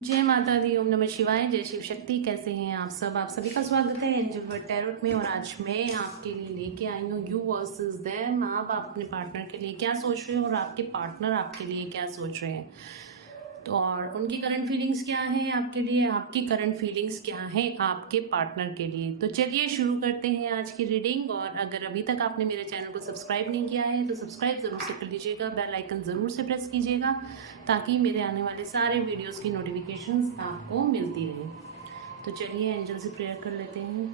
जय माता दी। ओम नमः शिवाय। जय शिव शक्ति। कैसे हैं आप सब? आप सभी का स्वागत है एंजल वर्ड टैरोट में। और आज मैं आपके लिए लेके आई हूँ यू वर्सेस देम। आप अपने पार्टनर के लिए क्या सोच रहे हो और आपके पार्टनर आपके लिए क्या सोच रहे हैं, तो और उनकी करंट फीलिंग्स क्या है आपके लिए, आपकी करंट फीलिंग्स क्या है आपके पार्टनर के लिए। तो चलिए शुरू करते हैं आज की रीडिंग। और अगर अभी तक आपने मेरे चैनल को सब्सक्राइब नहीं किया है तो सब्सक्राइब ज़रूर से कर लीजिएगा, बेल आइकन ज़रूर से प्रेस कीजिएगा ताकि मेरे आने वाले सारे वीडियोस की नोटिफिकेशंस आपको मिलती रहे। तो चलिए एंजल से प्रेयर कर लेते हैं।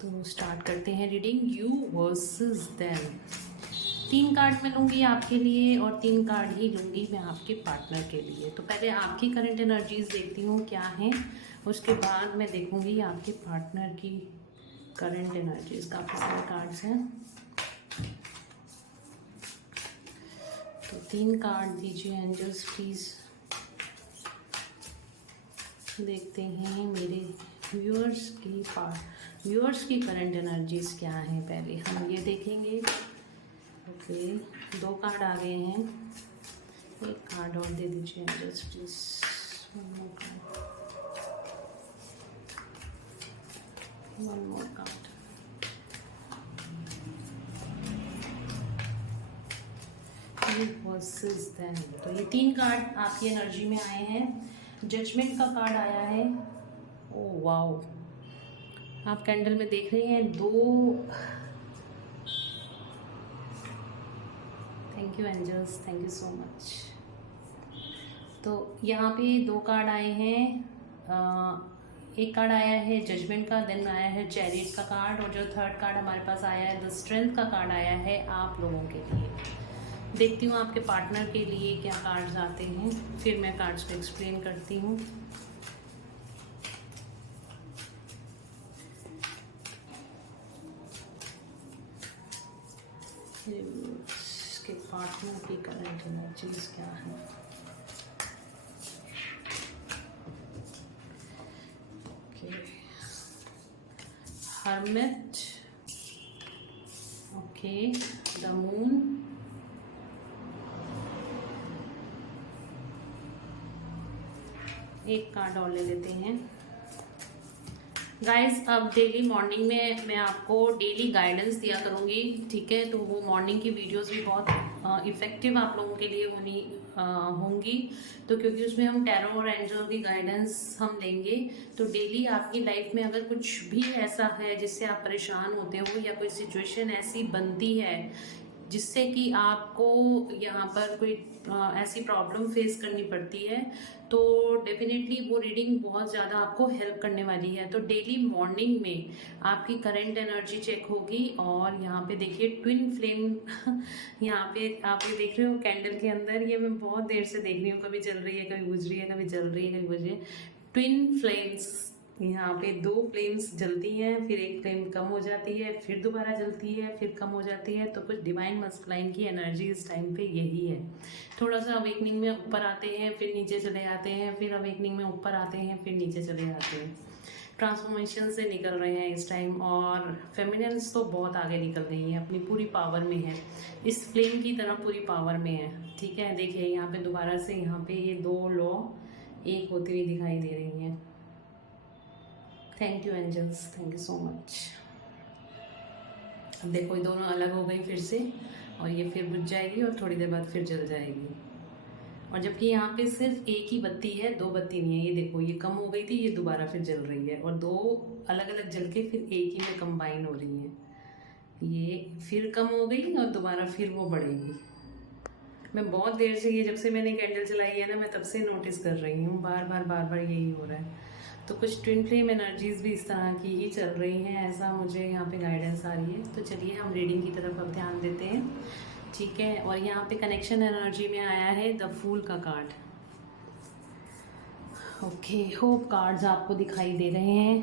तो स्टार्ट करते हैं reading you versus them. 3 card मैं लूँगी आपके लिए और 3 कार्ड ही लूँगी मैं आपके पार्टनर के लिए। तो पहले आपकी करंट एनर्जीज देखती हूँ क्या है, उसके बाद मैं देखूँगी आपके पार्टनर की करंट एनर्जीज। काफ़ी सारे कार्ड्स हैं, तो 3 कार्ड दीजिए एंजल्स प्लीज़। देखते हैं मेरे व्यूअर्स की करंट एनर्जीज क्या हैं, पहले हम ये देखेंगे। ओके, 2 कार्ड आ गए हैं, एक कार्ड और दे दीजिए angels please. One more card. Versus them. तो ये 3 कार्ड आपकी एनर्जी में आए हैं। जजमेंट का कार्ड आया है। ओ वाओ, आप कैंडल में देख रहे हैं 2। Thank you angels, thank you so much. तो यहाँ पे 2 कार्ड आए हैं। एक कार्ड आया है जजमेंट का, देन आया है चैरिट का कार्ड, और जो 3rd कार्ड हमारे पास आया है द स्ट्रेंथ का कार्ड आया है आप लोगों के लिए। देखती हूँ आपके पार्टनर के लिए क्या कार्ड्स आते हैं, फिर मैं कार्ड्स को एक्सप्लेन करती हूँ। इसके पार्टनर की करंट एनर्जीज क्या है। Hermit, okay, the moon, एक कार्ड और ले लेते हैं गाइस। अब डेली मॉर्निंग में मैं आपको डेली गाइडेंस दिया करूँगी, ठीक है। तो वो मॉर्निंग की वीडियोस भी बहुत इफ़ेक्टिव आप लोगों के लिए होंगी, तो क्योंकि उसमें हम टैरो और एंजल की गाइडेंस हम लेंगे। तो डेली आपकी लाइफ में अगर कुछ भी ऐसा है जिससे आप परेशान होते हो या कोई सिचुएशन ऐसी बनती है जिससे कि आपको यहाँ पर कोई ऐसी प्रॉब्लम फेस करनी पड़ती है, तो डेफिनेटली वो रीडिंग बहुत ज़्यादा आपको हेल्प करने वाली है। तो डेली मॉर्निंग में आपकी करंट एनर्जी चेक होगी। और यहाँ पे देखिए ट्विन फ्लेम यहाँ पे आप ये देख रहे हो कैंडल के अंदर, ये मैं बहुत देर से देख रही हूँ, कभी जल रही है कभी बुझ रही है, कभी जल रही है कभी बुझ रही है। ट्विन फ्लेम्स, यहाँ पे 2 फ्लेम्स जलती हैं, फिर एक फ्लेम कम हो जाती है, फिर दोबारा जलती है, फिर कम हो जाती है। तो कुछ डिवाइन मस्कुलाइन की एनर्जी इस टाइम पे यही है। थोड़ा सा अवेकनिंग में ऊपर आते हैं, फिर नीचे चले आते हैं, फिर अवेकनिंग में ऊपर आते हैं, फिर नीचे चले आते हैं। ट्रांसफॉर्मेशन से निकल रहे हैं इस टाइम, और फेमिनिन्स तो बहुत आगे निकल रही है, अपनी पूरी पावर में है, इस फ्लेम की तरह पूरी पावर में है, ठीक है। देखिए यहाँ पे दोबारा से यहाँ पे ये 2 लॉ एक होती हुई दिखाई दे रही हैं। Thank you angels, thank you so much. अब देखो ये दोनों अलग हो गई फिर से, और ये फिर बुझ जाएगी और थोड़ी देर बाद फिर जल जाएगी। और जबकि यहाँ पे सिर्फ एक ही बत्ती है, 2 बत्ती नहीं है। ये देखो ये कम हो गई थी, ये दोबारा फिर जल रही है, और 2 अलग अलग जल के फिर एक ही में कंबाइन हो रही हैं। ये फिर कम हो गई और दोबारा फिर वो बढ़ेगी। मैं बहुत देर से, ये जब से मैंने कैंडल जलाई है ना, मैं तब से नोटिस कर रही हूँ, बार बार यही हो रहा है। तो कुछ ट्विन फ्लेम एनर्जीज भी इस तरह की ही चल रही हैं, ऐसा मुझे यहाँ पे गाइडेंस आ रही है। तो चलिए हम रीडिंग की तरफ अब ध्यान देते हैं, ठीक है। और यहाँ पे कनेक्शन एनर्जी में आया है द फूल का कार्ड। ओके, होप कार्ड्स आपको दिखाई दे रहे हैं।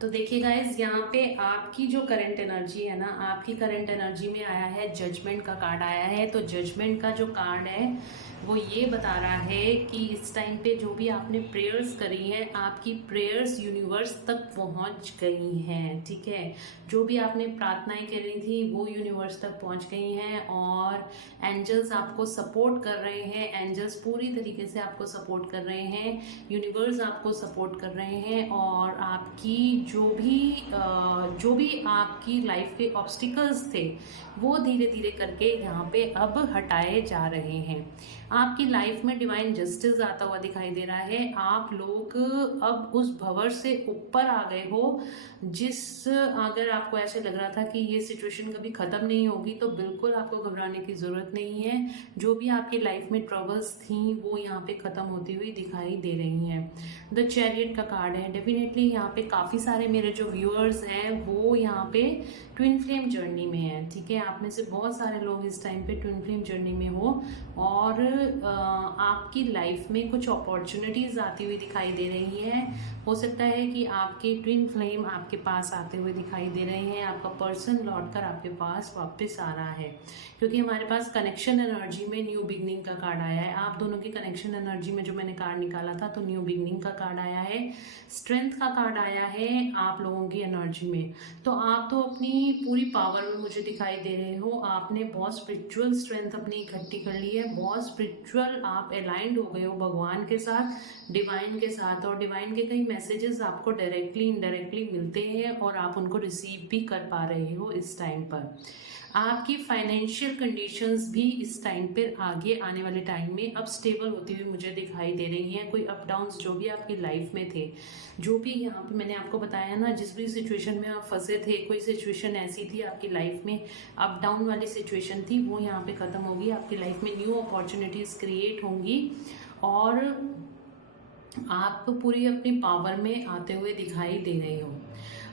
तो देखिए गाइस, यहाँ पे आपकी जो करंट एनर्जी है ना, आपकी करंट एनर्जी में आया है जजमेंट का कार्ड आया है। तो जजमेंट का जो कार्ड है वो ये बता रहा है कि इस टाइम पे जो भी आपने प्रेयर्स करी हैं, आपकी प्रेयर्स यूनिवर्स तक पहुंच गई हैं। ठीक है, जो भी आपने प्रार्थनाएं करी थी वो यूनिवर्स तक पहुंच गई हैं और एंजल्स आपको सपोर्ट कर रहे हैं। एंजल्स पूरी तरीके से आपको सपोर्ट कर रहे हैं, यूनिवर्स आपको सपोर्ट कर रहे हैं और आपकी जो भी आपकी लाइफ के ऑब्स्टिकल्स थे वो धीरे धीरे करके यहाँ पे अब हटाए जा रहे हैं। आपकी लाइफ में डिवाइन जस्टिस आता हुआ दिखाई दे रहा है। आप लोग अब उस भंवर से ऊपर आ गए हो। अगर आपको ऐसे लग रहा था कि ये सिचुएशन कभी ख़त्म नहीं होगी, तो बिल्कुल आपको घबराने की ज़रूरत नहीं है। जो भी आपकी लाइफ में ट्रबल्स थी वो यहाँ पे ख़त्म होती हुई दिखाई दे रही हैं। द चैरियट का कार्ड है। डेफिनेटली यहाँ पे काफ़ी सारे मेरे जो व्यूअर्स हैं वो यहाँ पे ट्विन फ्लेम जर्नी में हैं। ठीक है, आप में से बहुत सारे लोग इस टाइम पे ट्विन फ्लेम जर्नी में हो और आपकी लाइफ में कुछ अपॉर्चुनिटीज़ आती हुई दिखाई दे रही हैं। हो सकता है कि आपके ट्विन फ्लेम आपके पास आते हुए दिखाई दे रहे हैं। आपका पर्सन लौटकर आपके पास वापस आ रहा है, क्योंकि हमारे पास कनेक्शन एनर्जी में न्यू बिगनिंग का कार्ड आया है। आप दोनों की कनेक्शन एनर्जी में जो मैंने कार्ड निकाला था तो न्यू बिगनिंग का कार्ड आया है, स्ट्रेंथ का कार्ड आया है आप लोगों की एनर्जी में। तो आप तो अपनी पूरी पावर में मुझे दिखाई दे रहे हो। आपने बहुत स्पिरिचुअल स्ट्रेंथ अपनी इकट्ठी कर ली है, बहुत स्पिरिचुअल आप अलाइंड हो गए हो भगवान के साथ, डिवाइन के साथ। और डिवाइन के कई मैसेजेस आपको डायरेक्टली इनडायरेक्टली मिलते हैं और आप उनको रिसीव भी कर पा रहे हो इस टाइम पर। आपकी फाइनेंशियल कंडीशंस भी इस टाइम पर आगे आने वाले टाइम में अब स्टेबल होती हुई मुझे दिखाई दे रही हैं। कोई अप डाउन्स जो भी आपकी लाइफ में थे, जो भी यहाँ पे मैंने आपको बताया ना, जिस भी सिचुएशन में आप फंसे थे, कोई सिचुएशन ऐसी थी आपकी लाइफ में अप डाउन वाली सिचुएशन थी, वो यहाँ पे ख़त्म होगी। आपकी लाइफ में न्यू अपॉर्चुनिटीज़ क्रिएट होंगी और आप पूरी अपनी पावर में आते हुए दिखाई दे रहे हो।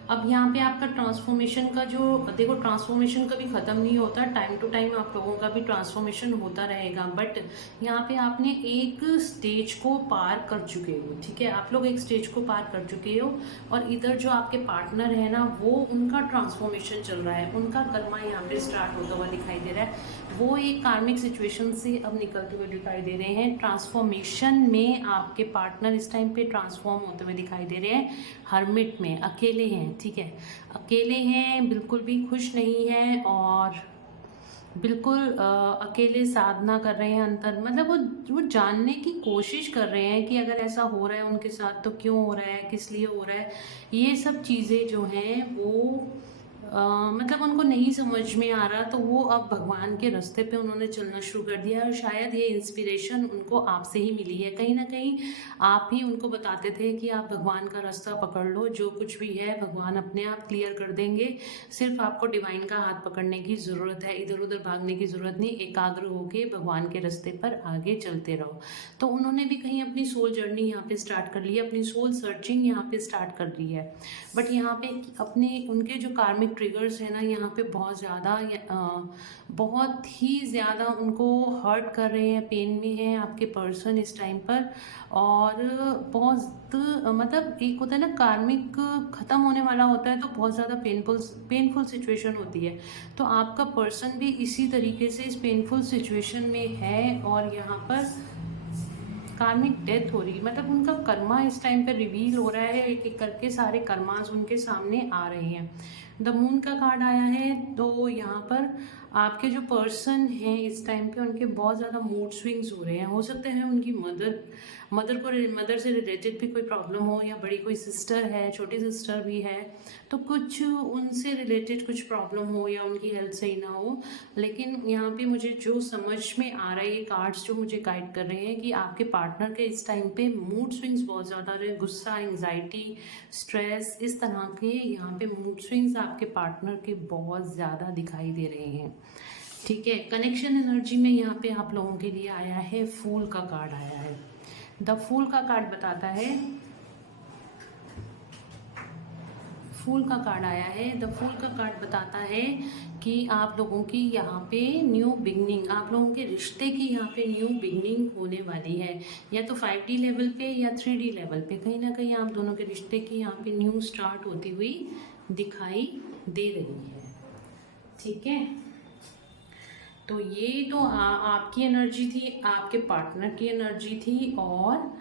अब यहाँ पे आपका ट्रांसफॉर्मेशन का जो देखो, ट्रांसफॉर्मेशन कभी ख़त्म नहीं होता, टाइम टू टाइम आप लोगों का भी ट्रांसफॉर्मेशन होता रहेगा। बट यहाँ पे आपने एक स्टेज को पार कर चुके हो। ठीक है, आप लोग एक स्टेज को पार कर चुके हो और इधर जो आपके पार्टनर है ना, वो उनका ट्रांसफॉर्मेशन चल रहा है, उनका कर्मा यहाँ पे स्टार्ट होता हुआ दिखाई दे रहा है। वो एक कार्मिक सिचुएशन से अब निकलते हुए दिखाई दे रहे हैं। ट्रांसफॉर्मेशन में आपके पार्टनर इस टाइम पे ट्रांसफॉर्म होते हुए दिखाई दे रहे हैं। हर्मिट में अकेले हैं। ठीक है, अकेले हैं, बिल्कुल भी खुश नहीं है और बिल्कुल अकेले साधना कर रहे हैं अंतर, मतलब वो जानने की कोशिश कर रहे हैं कि अगर ऐसा हो रहा है उनके साथ तो क्यों हो रहा है, किस लिए हो रहा है। ये सब चीज़ें जो हैं वो मतलब उनको नहीं समझ में आ रहा, तो वो अब भगवान के रास्ते पे उन्होंने चलना शुरू कर दिया और शायद ये इंस्पिरेशन उनको आपसे ही मिली है। कहीं ना कहीं आप ही उनको बताते थे कि आप भगवान का रास्ता पकड़ लो, जो कुछ भी है भगवान अपने आप क्लियर कर देंगे, सिर्फ आपको डिवाइन का हाथ पकड़ने की ज़रूरत है, इधर उधर भागने की ज़रूरत नहीं, एकाग्र होके भगवान के रास्ते पर आगे चलते रहो। तो उन्होंने भी कहीं अपनी सोल जर्नी यहाँ पे स्टार्ट कर ली है, अपनी सोल सर्चिंग यहाँ पे स्टार्ट कर ली है। बट यहाँ पे अपने उनके जो कार्मिक ट्रिगर्स है ना, यहाँ पे बहुत ही ज़्यादा उनको हर्ट कर रहे हैं, पेन में है आपके पर्सन इस टाइम पर। और बहुत मतलब एक होता है ना, कार्मिक ख़त्म होने वाला होता है तो बहुत ज़्यादा पेनफुल सिचुएशन होती है। तो आपका पर्सन भी इसी तरीके से इस पेनफुल सिचुएशन में है और यहाँ पर कार्मिक डेथ हो रही, मतलब उनका कर्मा इस टाइम पे रिवील हो रहा है। एक एक करके सारे कर्मास उनके सामने आ रहे हैं। द मून का कार्ड आया है। तो यहाँ पर आपके जो पर्सन हैं इस टाइम पे उनके बहुत ज़्यादा मूड स्विंग्स हो रहे हैं। हो सकते हैं उनकी मदर से रिलेटेड भी कोई प्रॉब्लम हो, या बड़ी कोई सिस्टर है, छोटी सिस्टर भी है, तो कुछ उनसे रिलेटेड कुछ प्रॉब्लम हो या उनकी हेल्थ सही ना हो। लेकिन यहाँ पे मुझे जो समझ में आ रहा है, ये कार्ड्स जो मुझे गाइड कर रहे हैं कि आपके पार्टनर के इस टाइम पे मूड स्विंग्स बहुत ज़्यादा रहे, गुस्सा, एंग्जाइटी, स्ट्रेस, इस तरह के यहाँ पे मूड स्विंग्स आपके पार्टनर के बहुत ज़्यादा दिखाई दे रहे हैं। ठीक है, कनेक्शन एनर्जी में यहाँ पे आप लोगों के लिए आया है, फूल का कार्ड आया है। द फूल का कार्ड बताता है, फूल का कार्ड आया है। द फूल का कार्ड बताता है कि आप लोगों की यहाँ पे न्यू बिगनिंग, आप लोगों के रिश्ते की यहाँ पे न्यू बिगनिंग होने वाली है, या तो 5D लेवल पे या 3D लेवल पे, कहीं ना कहीं आप दोनों के रिश्ते की यहाँ पे न्यू स्टार्ट होती हुई दिखाई दे रही है। ठीक है, तो ये तो आपकी एनर्जी थी, आपके पार्टनर की एनर्जी थी, और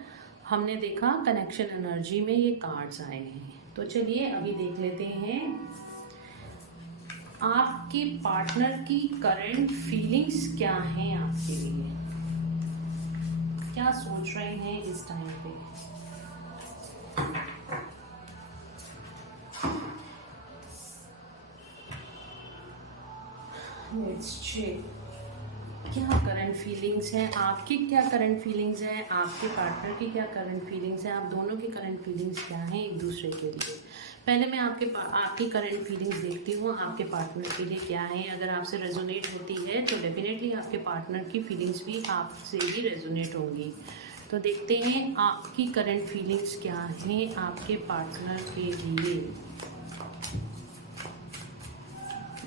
हमने देखा कनेक्शन एनर्जी में ये कार्ड्स आए हैं। तो चलिए अभी देख लेते हैं आपके पार्टनर की करंट फीलिंग्स क्या हैं आपके लिए, क्या सोच रहे हैं इस टाइम पे। लेट्स चेक क्या करंट फीलिंग्स हैं आपकी, क्या करंट फीलिंग्स हैं आपके पार्टनर की, क्या करंट फीलिंग्स हैं, आप दोनों की करंट फीलिंग्स क्या हैं एक दूसरे के लिए। पहले मैं आपकी करंट फीलिंग्स देखती हूँ आपके पार्टनर के लिए क्या है। अगर आपसे रेजोनेट होती है तो डेफिनेटली आपके पार्टनर की फीलिंग्स भी आपसे ही रेजोनेट होंगी। तो देखते हैं आपकी करंट फीलिंग्स क्या हैं आपके पार्टनर के लिए।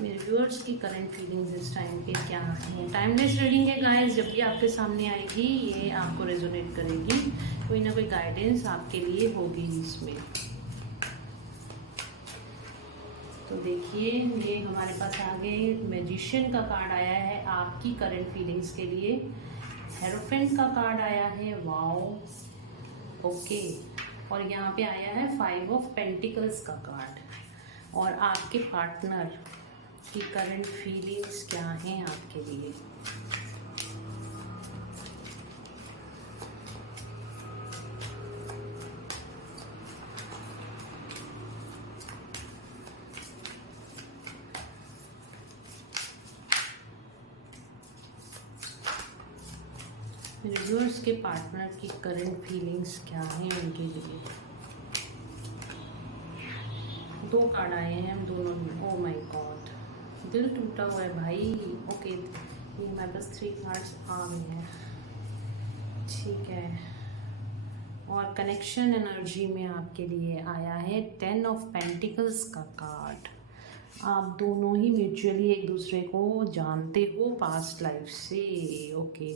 मेरे व्यूअर्स की करंट फीलिंग्स इस टाइम पे क्या है। टाइमलेस रीडिंग है गाइस, जब भी आपके सामने आएगी ये आपको रेजोनेट करेगी, कोई ना कोई गाइडेंस आपके लिए होगी इसमें। तो देखिए ये हमारे पास आगे मैजिशियन का कार्ड आया है आपकी करंट फीलिंग्स के लिए, हेरोफेंट का कार्ड आया है, वाओ ओके, और यहाँ पे आया है 5 ऑफ पेंटिकल्स का कार्ड। और आपके पार्टनर की करंट फीलिंग्स क्या हैं आपके लिए। व्यूअर्स के पार्टनर की करंट फीलिंग्स क्या हैं उनके लिए। 2 कार्ड आए हैं हम दोनों में, ओ माय गॉड, दिल टूटा हुआ है भाई। ओके ये हमारे पास 3 कार्ड्स आ गए हैं, ठीक है। और कनेक्शन एनर्जी में आपके लिए आया है 10 ऑफ पेंटिकल्स का कार्ड। आप दोनों ही म्यूचुअली एक दूसरे को जानते हो पास्ट लाइफ से, ओके।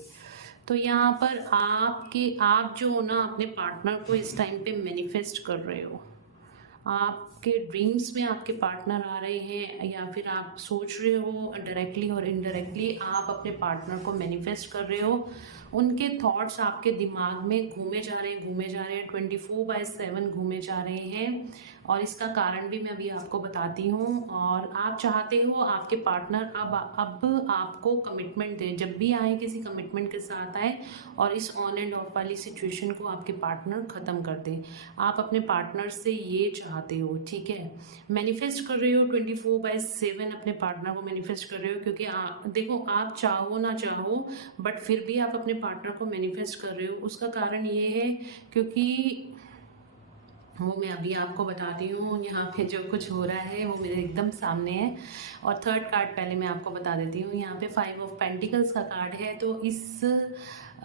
तो यहाँ पर आप जो हो ना अपने पार्टनर को इस टाइम पे मैनिफेस्ट कर रहे हो। आपके ड्रीम्स में आपके पार्टनर आ रहे हैं, या फिर आप सोच रहे हो डायरेक्टली और इनडायरेक्टली आप अपने पार्टनर को मैनिफेस्ट कर रहे हो। उनके थॉट्स आपके दिमाग में घूमे जा रहे हैं 24/7 घूमे जा रहे हैं, और इसका कारण भी मैं अभी आपको बताती हूँ। और आप चाहते हो आपके पार्टनर अब आपको कमिटमेंट दें, जब भी आए किसी कमिटमेंट के साथ आए, और इस ऑन एंड ऑफ वाली सिचुएशन को आपके पार्टनर ख़त्म कर दें। आप अपने पार्टनर से ये चाहते हो, ठीक है। मैनिफेस्ट कर रहे हो 24/7 अपने पार्टनर को मैनिफेस्ट कर रहे हो, क्योंकि देखो आप चाहो ना चाहो बट फिर भी आप अपने पार्टनर को मैनिफेस्ट कर रहे हो। उसका कारण ये है क्योंकि वो मैं अभी आपको बताती हूँ, यहाँ पे जो कुछ हो रहा है वो मेरे एकदम सामने है। और थर्ड कार्ड पहले मैं आपको बता देती हूँ, यहाँ पे 5 ऑफ पेंटिकल्स का कार्ड है। तो इस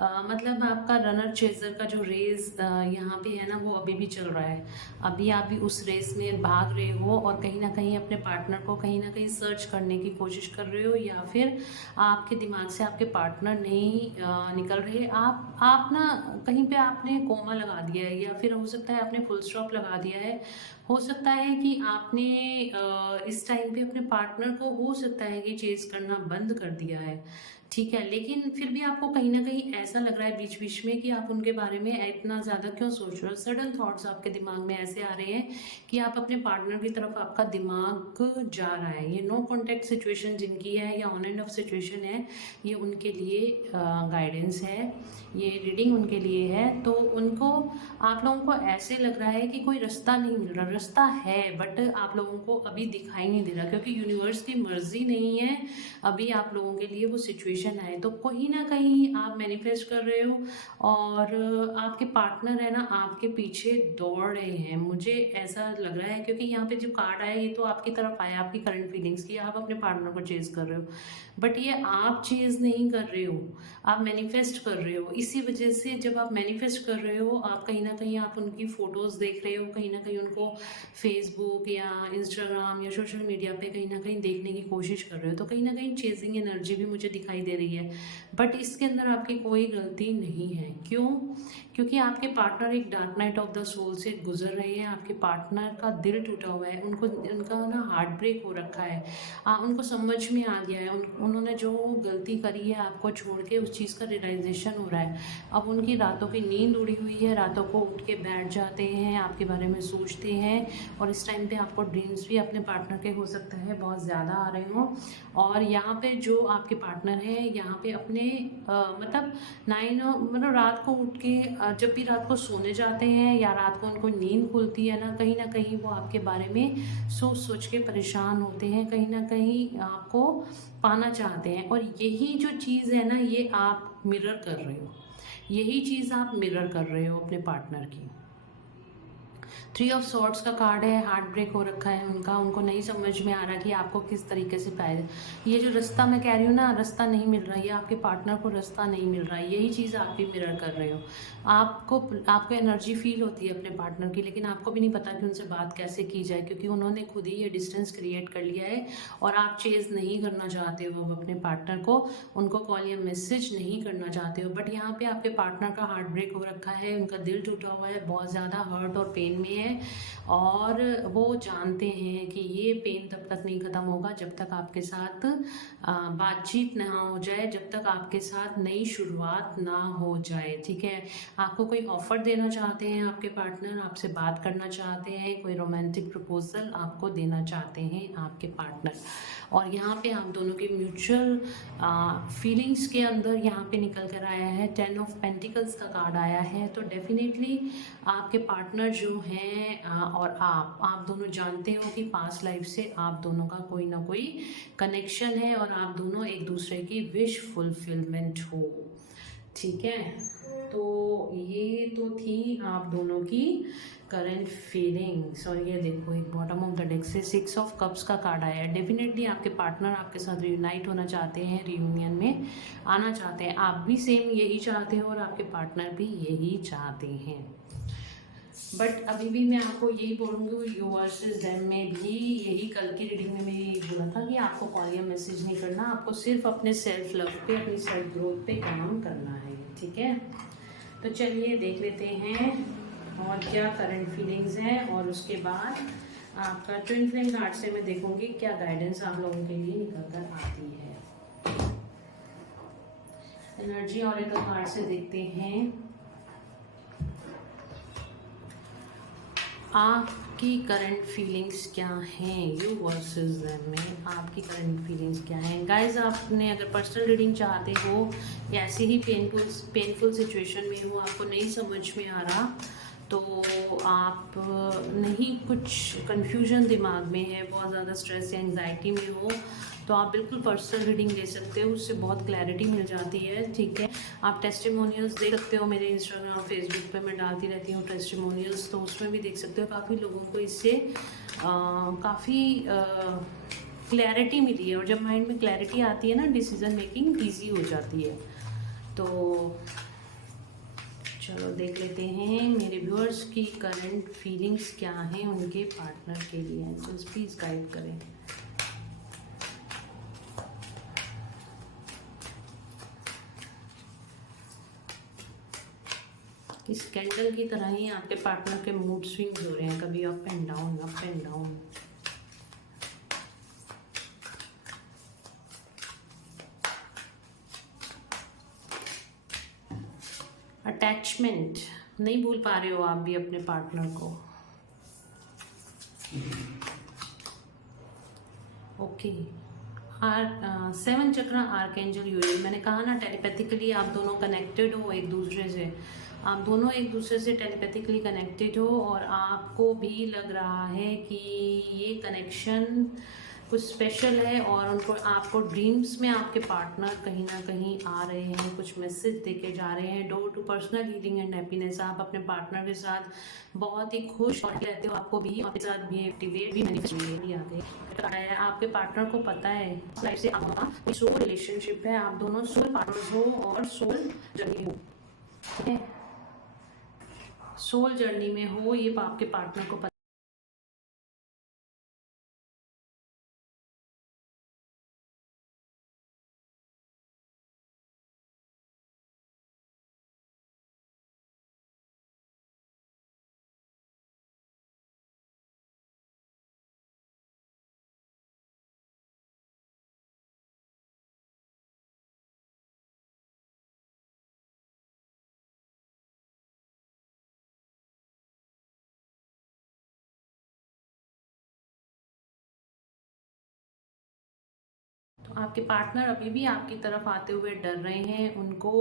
मतलब आपका रनर चेजर का जो रेस यहाँ पे है ना, वो अभी भी चल रहा है। अभी आप भी उस रेस में भाग रहे हो, और कहीं ना कहीं अपने पार्टनर को कहीं ना कहीं सर्च करने की कोशिश कर रहे हो, या फिर आपके दिमाग से आपके पार्टनर नहीं निकल रहे। आप ना कहीं पे आपने कोमा लगा दिया है, या फिर हो सकता है आपने फुल स्टॉप लगा दिया है। हो सकता है कि आपने इस टाइम पे अपने पार्टनर को हो सकता है कि चेज करना बंद कर दिया है, ठीक है। लेकिन फिर भी आपको कहीं ना कहीं ऐसा लग रहा है बीच बीच में कि आप उनके बारे में इतना ज़्यादा क्यों सोच रहे हो। सडन थॉट्स आपके दिमाग में ऐसे आ रहे हैं कि आप अपने पार्टनर की तरफ आपका दिमाग जा रहा है। ये नो कॉन्टैक्ट सिचुएशन जिनकी है, या ऑन एंड ऑफ सिचुएशन है, ये उनके लिए गाइडेंस है, ये रीडिंग उनके लिए है। तो उनको आप लोगों को ऐसे लग रहा है कि कोई रास्ता नहीं मिल रहा, रास्ता है बट आप लोगों को अभी दिखाई नहीं दे रहा, क्योंकि यूनिवर्स की मर्जी नहीं है अभी आप लोगों के लिए वो सिचुएशन रियलाइजेशन आए, तो कहीं ना कहीं आप मैनिफेस्ट कर रहे हो और आपके पार्टनर है ना आपके पीछे दौड़ रहे हैं, मुझे ऐसा लग रहा है। क्योंकि यहाँ पे जो कार्ड आया ये तो आपकी तरफ आया, आपकी करंट फीलिंग्स की, आप अपने पार्टनर को चेज कर रहे हो, बट ये आप चेज नहीं कर रहे हो, आप मैनिफेस्ट कर रहे हो। इसी वजह से जब आप मैनिफेस्ट कर रहे हो, आप कहीं ना कहीं आप उनकी फ़ोटोज़ देख रहे हो, कहीं ना कहीं उनको फेसबुक या इंस्टाग्राम या सोशल मीडिया पे कहीं ना कहीं देखने की कोशिश कर रहे हो, तो कहीं ना कहीं चेजिंग एनर्जी भी मुझे दिखाई दे रही है। बट इसके अंदर आपकी कोई गलती नहीं है। क्यों? क्योंकि आपके पार्टनर एक dark night of the soul से गुजर रहे हैं, आपके पार्टनर का दिल टूटा हुआ है, उनको उनका ना हार्ट ब्रेक हो रखा है। उनको समझ में आ गया है, उन्होंने जो गलती करी है आपको छोड़ के, उस चीज़ का रियलाइजेशन हो रहा है। अब उनकी रातों की नींद उड़ी हुई है, रातों को उठ के बैठ जाते हैं, आपके बारे में सोचते हैं, और इस टाइम पे आपको ड्रीम्स भी अपने पार्टनर के हो सकता है बहुत ज़्यादा आ रहे हों। और यहाँ पे जो आपके पार्टनर हैं यहाँ पे अपने मतलब रात को उठ के जब भी रात को सोने जाते हैं या रात को उनको नींद खुलती है ना कहीं वो आपके बारे में सोच सोच के परेशान होते हैं, कहीं ना कहीं आपको पाना चाहते हैं। और यही जो चीज़ है ना ये आप मिरर कर रहे हो, यही चीज़ आप मिरर कर रहे हो अपने पार्टनर की। 3 ऑफ सॉर्ड्स का कार्ड है, हार्ट ब्रेक हो रखा है उनका, उनको नहीं समझ में आ रहा कि आपको किस तरीके से पाए। ये जो रास्ता मैं कह रही हूँ ना, रास्ता नहीं मिल रहा, ये आपके पार्टनर को रास्ता नहीं मिल रहा है, यही चीज़ आप भी मिरर कर रहे हो। आपको एनर्जी फील होती है अपने पार्टनर की, लेकिन आपको भी नहीं पता कि उनसे बात कैसे की जाए, क्योंकि उन्होंने खुद ही ये डिस्टेंस क्रिएट कर लिया है और आप चेज़ नहीं करना चाहते हो अब अपने पार्टनर को, उनको कॉल या मैसेज नहीं करना चाहते हो। बट यहाँ पे आपके पार्टनर का हार्ट ब्रेक हो रखा है, उनका दिल टूटा हुआ है, बहुत ज़्यादा हर्ट और पेन में है, और वो जानते हैं कि ये पेन तब तक नहीं ख़त्म होगा जब तक आपके साथ बातचीत ना हो जाए, जब तक आपके साथ नई शुरुआत ना हो जाए। ठीक है, आपको कोई ऑफ़र देना चाहते हैं आपके पार्टनर, आपसे बात करना चाहते हैं, कोई रोमांटिक प्रपोजल आपको देना चाहते हैं आपके पार्टनर। और यहाँ पे आप दोनों के म्यूचुअल फीलिंग्स के अंदर यहाँ पे निकल कर आया है 10 ऑफ पेंटिकल्स का कार्ड आया है। तो डेफिनेटली आपके पार्टनर जो हैं और आप दोनों जानते हो कि पास्ट लाइफ से आप दोनों का कोई ना कोई कनेक्शन है और आप दोनों एक दूसरे की विश फुलफिलमेंट हो। ठीक है, तो ये तो थी आप दोनों की करंट फीलिंग्स। और ये देखो एक बॉटम ऑफ द डेक से 6 ऑफ कप्स का कार्ड आया है। डेफिनेटली आपके पार्टनर आपके साथ रियूनाइट होना चाहते हैं, रियूनियन में आना चाहते हैं, आप भी सेम यही चाहते हो और आपके पार्टनर भी यही चाहते हैं। बट अभी भी मैं आपको यही बोलूँगी, यू वर्सेस देम में भी यही, कल की रीडिंग में मैं यही बोला था कि आपको कॉल या मैसेज नहीं करना, आपको सिर्फ अपने सेल्फ लव पे, अपनी सेल्फ ग्रोथ पे काम करना है। ठीक है, तो चलिए देख लेते हैं और क्या करंट फीलिंग्स हैं, और उसके बाद आपका ट्विन फ्लेम कार्ड से मैं देखूंगी क्या गाइडेंस आप लोगों के लिए निकल कर आती है। एनर्जी ऑरेकल कार्ड से देखते हैं आपकी करंट फीलिंग्स क्या हैं, यू वर्सेस देम में आपकी करंट फीलिंग्स क्या हैं। गाइज, आपने अगर पर्सनल रीडिंग चाहते हो या ऐसी ही पेनफुल सिचुएशन में हो, आपको नहीं समझ में आ रहा, तो आप नहीं, कुछ कन्फ्यूजन दिमाग में है, बहुत ज़्यादा स्ट्रेस या एंग्जाइटी में हो, तो आप बिल्कुल पर्सनल रीडिंग ले सकते हो, उससे बहुत क्लैरिटी मिल जाती है। ठीक है, आप टेस्टिमोनियल्स देख सकते हो, मेरे इंस्टाग्राम फेसबुक पे मैं डालती रहती हूँ टेस्टिमोनियल्स, तो उसमें भी देख सकते हो। काफ़ी लोगों को इससे काफ़ी क्लैरिटी मिली है, और जब माइंड में क्लैरिटी आती है ना, डिसीजन मेकिंग ईजी हो जाती है। तो चलो देख लेते हैं मेरे व्यूअर्स की करंट फीलिंग्स क्या हैं उनके पार्टनर के लिए। तो प्लीज़ गाइड करें। इस कैंडल की तरह ही आपके पार्टनर के मूड स्विंग्स हो रहे हैं, कभी up and down, up and down. Attachment नहीं भूल पा रहे हो आप भी अपने पार्टनर को। ओके, 7 चक्र आर्कएंजल यूरियल, मैंने कहा ना टेलीपैथिकली आप दोनों कनेक्टेड हो एक दूसरे से, आप दोनों एक दूसरे से टेलीपैथिकली कनेक्टेड हो, और आपको भी लग रहा है कि ये कनेक्शन कुछ स्पेशल है और उनको आपको ड्रीम्स में आपके पार्टनर कहीं ना कहीं आ रहे हैं, कुछ मैसेज देके जा रहे हैं। Door to personal healing and happiness. आप अपने पार्टनर के साथ बहुत ही खुश रहते हो, आपको भी आपके साथ भी एक्टिवेट भी मैनिफेस्ट आते हैं। आपके पार्टनर को पता है लाइफ से आपका सोल रिलेशनशिप है, आप दोनों सोल पार्टनर्स हो और सोल जर्नी हो, ठीक है, सोल जर्नी में हो, ये आपके पार्टनर को पता। आपके पार्टनर अभी भी आपकी तरफ आते हुए डर रहे हैं। उनको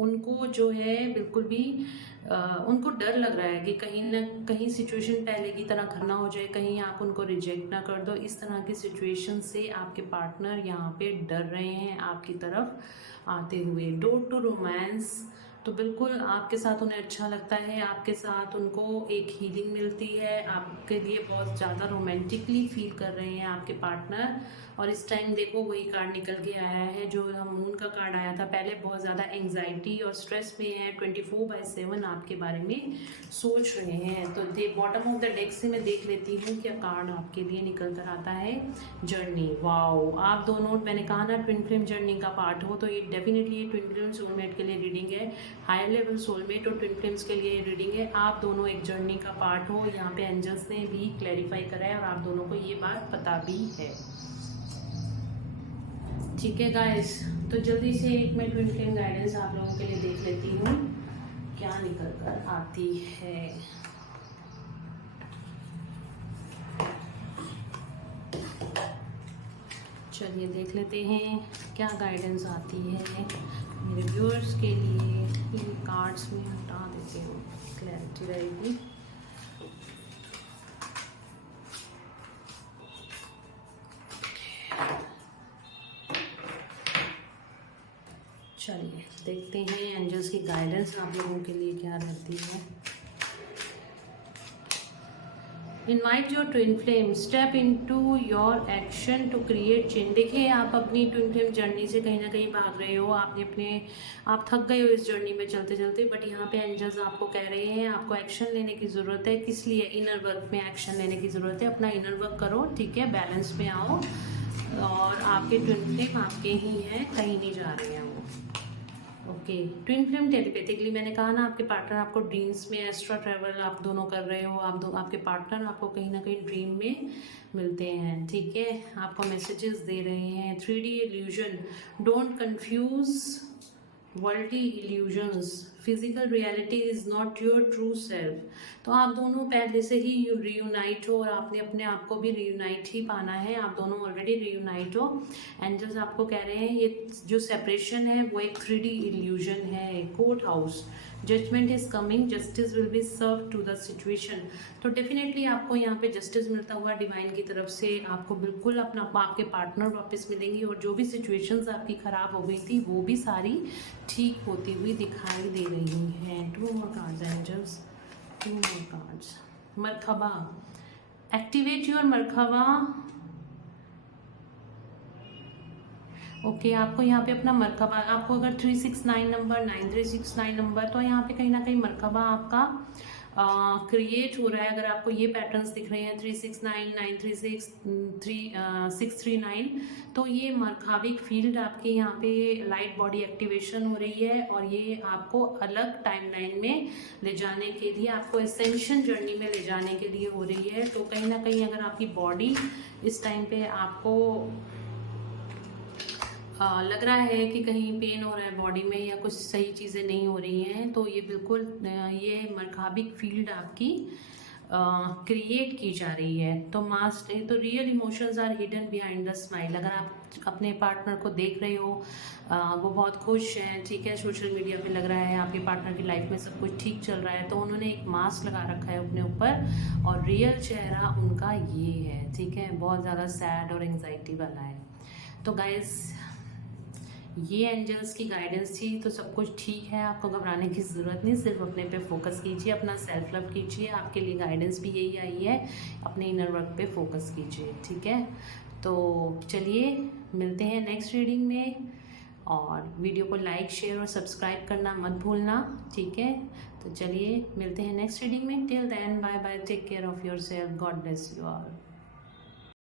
उनको जो है बिल्कुल भी उनको डर लग रहा है कि कहीं ना कहीं सिचुएशन पहले की तरह खराब ना हो जाए, कहीं आप उनको रिजेक्ट ना कर दो। इस तरह की सिचुएशन से आपके पार्टनर यहाँ पे डर रहे हैं आपकी तरफ आते हुए। डोर टू रोमांस, तो बिल्कुल आपके साथ उन्हें अच्छा लगता है, आपके साथ उनको एक हीलिंग मिलती है, आपके लिए बहुत ज़्यादा रोमांटिकली फील कर रहे हैं आपके पार्टनर। और इस टाइम देखो वही कार्ड निकल के आया है जो हम मून का कार्ड आया था पहले। बहुत ज़्यादा एंग्जाइटी और स्ट्रेस में है, 24/7 आपके बारे में सोच रहे हैं। तो बॉटम ऑफ द डेक से मैं देख लेती हूँ क्या कार्ड आपके लिए निकल कर आता है। जर्नी, वाओ, आप दोनों, मैंने कहा ना ट्विन फ्लेम जर्नी का पार्ट हो, तो ये डेफिनेटली ट्विन फ्लेम सोलमेट के लिए रीडिंग है। हायर लेवल सोलमेट और ट्विन फ्लेम्स के लिए रीडिंग है। आप दोनों एक जर्नी का पार्ट हो, यहाँ पे एंजल्स ने भी क्लैरिफाई करा है और आप दोनों को ये बात पता भी है, ठीक है गाइस। तो जल्दी से एक मैं ट्विन फ्लेम गाइडेंस आप लोगों के लिए देख लेती हूँ क्या निकल कर आती है। चलिए देख लेते हैं क्या गाइडेंस आती है मेरे व्यूअर्स के लिए। ये कार्ड्स में हटा देती हूँ, क्लैरिटी रहेगी। चलिए देखते हैं एंजल्स की गाइडेंस आप लोगों के लिए क्या रहती है। Invite your twin flame, step into your action to create change. देखिए आप अपनी ट्विन फ्लेम जर्नी से कहीं ना कहीं भाग रहे हो, आप थक गए हो इस जर्नी में चलते चलते, बट यहाँ पे एंजल्स आपको कह रहे हैं आपको एक्शन लेने की ज़रूरत है। किस लिए? इनर वर्क में एक्शन लेने की ज़रूरत है। अपना इनर वर्क करो, ठीक है, बैलेंस में आओ। और आपके ट्विन फ्लेम आपके ही हैं, कहीं नहीं जा रहे हैं वो, ओके। ट्विन फ्लेम टेलीपैथिकली, मैंने कहा ना आपके पार्टनर आपको ड्रीम्स में एस्ट्रा ट्रैवल आप दोनों कर रहे हो, आपके पार्टनर आपको कहीं ना कहीं ड्रीम में मिलते हैं, ठीक है, आपको मैसेजेस दे रहे हैं। 3D illusion, don't confuse worldly illusions, physical reality is not your true self. तो आप दोनों पहले से ही रियूनाइट हो और आपने अपने आप को भी रियूनाइट ही पाना है। आप दोनों ऑलरेडी रियूनाइट हो। एंजल्स आपको कह रहे हैं ये जो सेपरेशन है वो एक 3D इल्यूजन है। Court house, judgment is coming, justice will be serve to the situation. तो डेफिनेटली आपको यहाँ पे जस्टिस मिलता हुआ डिवाइन की तरफ से आपको बिल्कुल अपना आपके पार्टनर वापस मिलेंगी और जो भी सिचुएशंस आपकी ख़राब हो गई थी वो भी सारी ठीक होती हुई दिखाई दे रही हैं। 2 more cards angels, 2 more cards। मरखबा, एक्टिवेट योर मरखबा, ओके आपको यहाँ पे अपना मरकबा, आपको अगर 369 नंबर 9369 नंबर, तो यहाँ पे कहीं ना कहीं मरकबा आपका क्रिएट हो रहा है। अगर आपको ये पैटर्न्स दिख रहे हैं 369 936 639, तो ये मरखाविक फील्ड आपके यहाँ पे लाइट बॉडी एक्टिवेशन हो रही है और ये आपको अलग टाइमलाइन में ले जाने के लिए, आपको एसेंशन जर्नी में ले जाने के लिए हो रही है। तो कहीं ना कहीं अगर आपकी बॉडी इस टाइम पे आपको लग रहा है कि कहीं पेन हो रहा है बॉडी में या कुछ सही चीज़ें नहीं हो रही हैं, तो ये बिल्कुल ये मरखाबिक फील्ड आपकी क्रिएट की जा रही है। तो मास्क नहीं तो real emotions are hidden behind the smile. अगर आप अपने पार्टनर को देख रहे हो वो बहुत खुश हैं, ठीक है, सोशल मीडिया पे लग रहा है आपके पार्टनर की लाइफ में सब कुछ ठीक चल रहा है, तो उन्होंने एक मास्क लगा रखा है अपने ऊपर और रियल चेहरा उनका ये है, ठीक है, बहुत ज़्यादा सैड और एंग्जाइटी वाला है। तो गाइस ये एंजल्स की गाइडेंस थी, तो सब कुछ ठीक है, आपको घबराने की ज़रूरत नहीं, सिर्फ अपने पे फोकस कीजिए, अपना सेल्फ लव कीजिए। आपके लिए गाइडेंस भी यही आई है, अपने इनर वर्क पे फोकस कीजिए, ठीक है। तो चलिए मिलते हैं नेक्स्ट रीडिंग में, और वीडियो को लाइक शेयर और सब्सक्राइब करना मत भूलना, ठीक है। तो चलिए मिलते हैं नेक्स्ट रीडिंग में। Till then bye bye, take care of yourself, God bless you all.